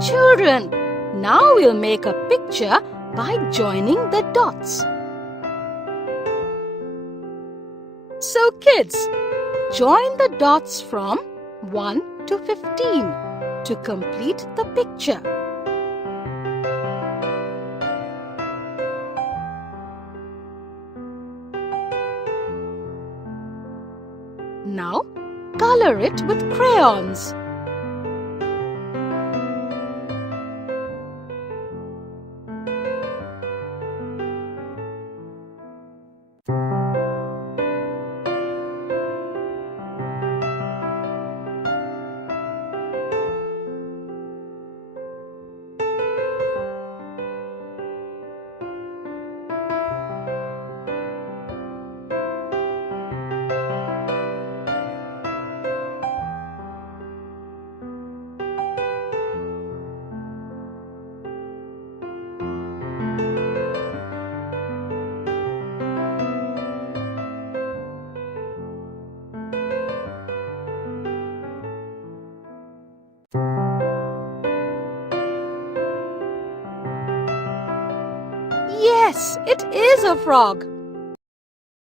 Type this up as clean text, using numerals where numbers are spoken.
Children, now we'll make a picture by joining the dots. So kids, join the dots from 1 to 15 to complete the picture. Now, color it with crayons. Yes, it is a frog.